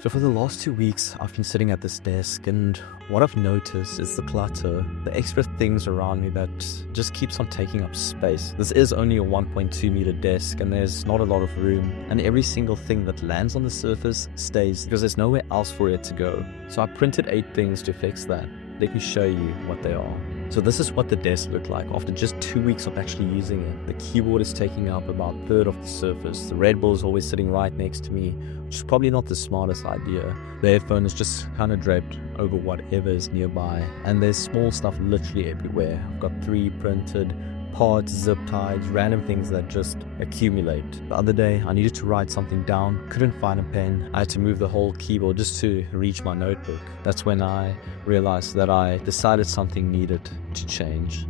So for the last 2 weeks, I've been sitting at this desk, and what I've noticed is the clutter, the extra things around me that just keeps on taking up space. This is only a 1.2 meter desk, and there's not a lot of room, and every single thing that lands on the surface stays because there's nowhere else for it to go. So I printed 8 things to fix that. Let me show you what they are. So this is what the desk looked like after just 2 weeks of actually using it. The keyboard is taking up about a third of the surface. The Red Bull is always sitting right next to me, which is probably not the smartest idea. The headphone is just kind of draped over whatever is nearby, and there's small stuff literally everywhere. I've got 3 printed parts, zip ties, random things that just accumulate. The other day I needed to write something down, couldn't find a pen. I had to move the whole keyboard just to reach my notebook. That's when I realized that I decided something needed to change.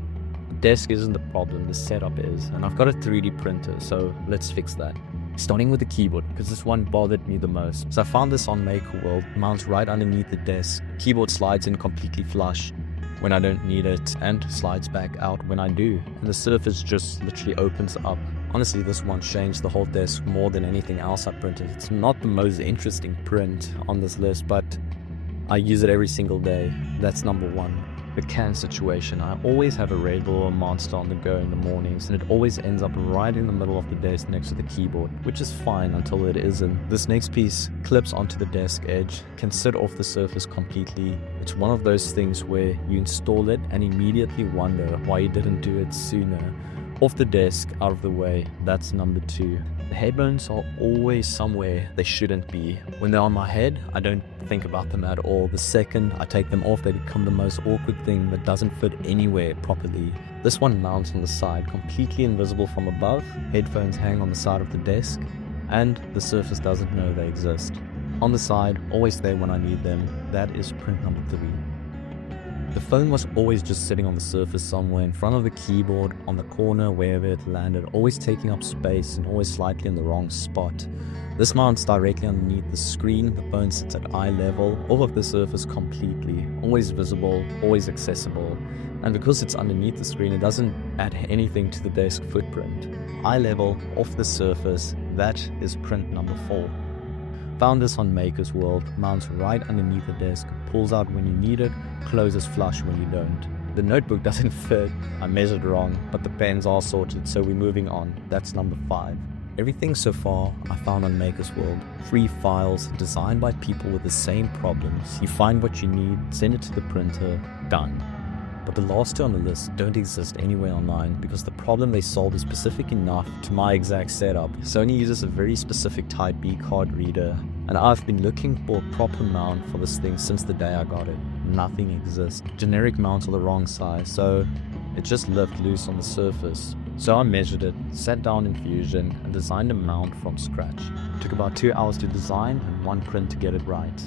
The desk isn't the problem, the setup is, and I've got a 3D printer, so let's fix that. Starting with the keyboard, because this one bothered me the most. So I found this on MakerWorld, mounts right underneath the desk. Keyboard slides in completely flush when I don't need it, and slides back out when I do, and the surface just literally opens up. Honestly, this one changed the whole desk more than anything else I printed. It's not the most interesting print on this list, but I use it every single day. That's number 1. The can situation. I always have a Red Bull or Monster on the go in the mornings, and it always ends up right in the middle of the desk next to the keyboard, which is fine until it isn't. This next piece clips onto the desk edge, can sit off the surface completely. It's one of those things where you install it and immediately wonder why you didn't do it sooner. Off the desk, out of the way, that's number 2. The headphones are always somewhere they shouldn't be. When they're on my head, I don't think about them at all. The second I take them off, they become the most awkward thing that doesn't fit anywhere properly. This one mounts on the side, completely invisible from above. Headphones hang on the side of the desk, and the surface doesn't know they exist. On the side, always there when I need them. That is print number 3. The phone was always just sitting on the surface somewhere in front of the keyboard, on the corner, wherever it landed, always taking up space and always slightly in the wrong spot. This mounts directly underneath the screen. The phone sits at eye level, off the surface completely, always visible, always accessible. And because it's underneath the screen, it doesn't add anything to the desk footprint. Eye level, off the surface, that is print number 4. Found this on Maker's World, mounts right underneath the desk, pulls out when you need it, closes flush when you don't. The notebook doesn't fit, I measured wrong, but the pens are sorted, so we're moving on. That's number 5. Everything so far I found on Maker's World. Free files designed by people with the same problems. You find what you need, send it to the printer, done. But the last 2 on the list don't exist anywhere online because the problem they solve is specific enough to my exact setup. Sony uses a very specific Type B card reader, and I've been looking for a proper mount for this thing since the day I got it. Nothing exists. Generic mounts are the wrong size, so it just lived loose on the surface. So I measured it, sat down in Fusion, and designed a mount from scratch. It took about 2 hours to design and 1 print to get it right.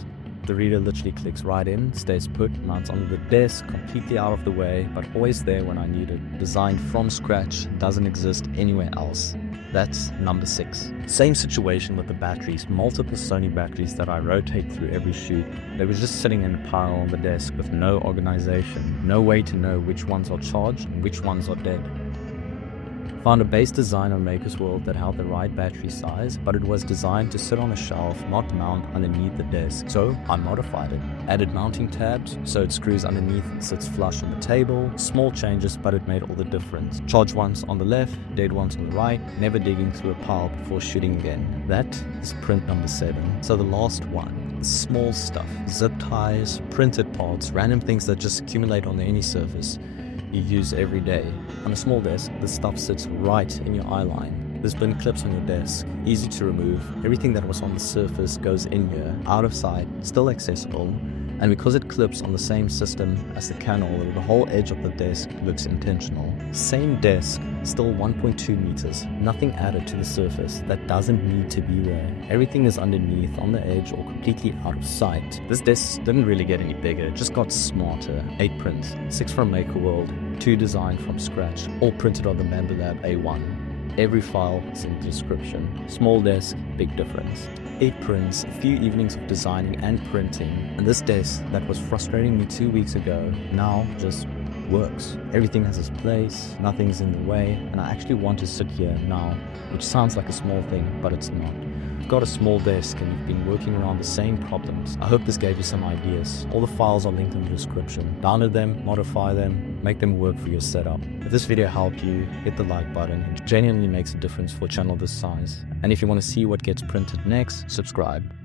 The reader literally clicks right in, stays put, mounts under the desk, completely out of the way, but always there when I need it. Designed from scratch, doesn't exist anywhere else. That's number 6. Same situation with the batteries, multiple Sony batteries that I rotate through every shoot. They were just sitting in a pile on the desk with no organization, no way to know which ones are charged and which ones are dead. Found a base design on Maker's World that held the right battery size, but it was designed to sit on a shelf, not mount underneath the desk. So I modified it. Added mounting tabs, so it screws underneath and sits flush on the table. Small changes, but it made all the difference. Charge ones on the left, dead ones on the right, never digging through a pile before shooting again. That is print number 7. So the last one. Small stuff. Zip ties, printed parts, random things that just accumulate on any surface you use every day. On a small desk, this stuff sits right in your eye line. There's bin clips on your desk, easy to remove. Everything that was on the surface goes in here, out of sight, still accessible. And because it clips on the same system as the can holder, the whole edge of the desk looks intentional. Same desk, still 1.2 meters, nothing added to the surface that doesn't need to be there. Everything is underneath, on the edge, or completely out of sight. This desk didn't really get any bigger, it just got smarter. 8 prints, 6 from MakerWorld, 2 designed from scratch, all printed on the Bambu Lab A1. Every file is in the description. Small desk, big difference. 8 prints, a few evenings of designing and printing, and this desk that was frustrating me 2 weeks ago now just works. Everything has its place, nothing's in the way, and I actually want to sit here now, which sounds like a small thing, but it's not. you've got a small desk and you've been working around the same problems, I hope this gave you some ideas. All the files are linked in the description. Download them, modify them, make them work for your setup. If this video helped you, hit the like button. It genuinely makes a difference for a channel this size. And if you want to see what gets printed next, subscribe.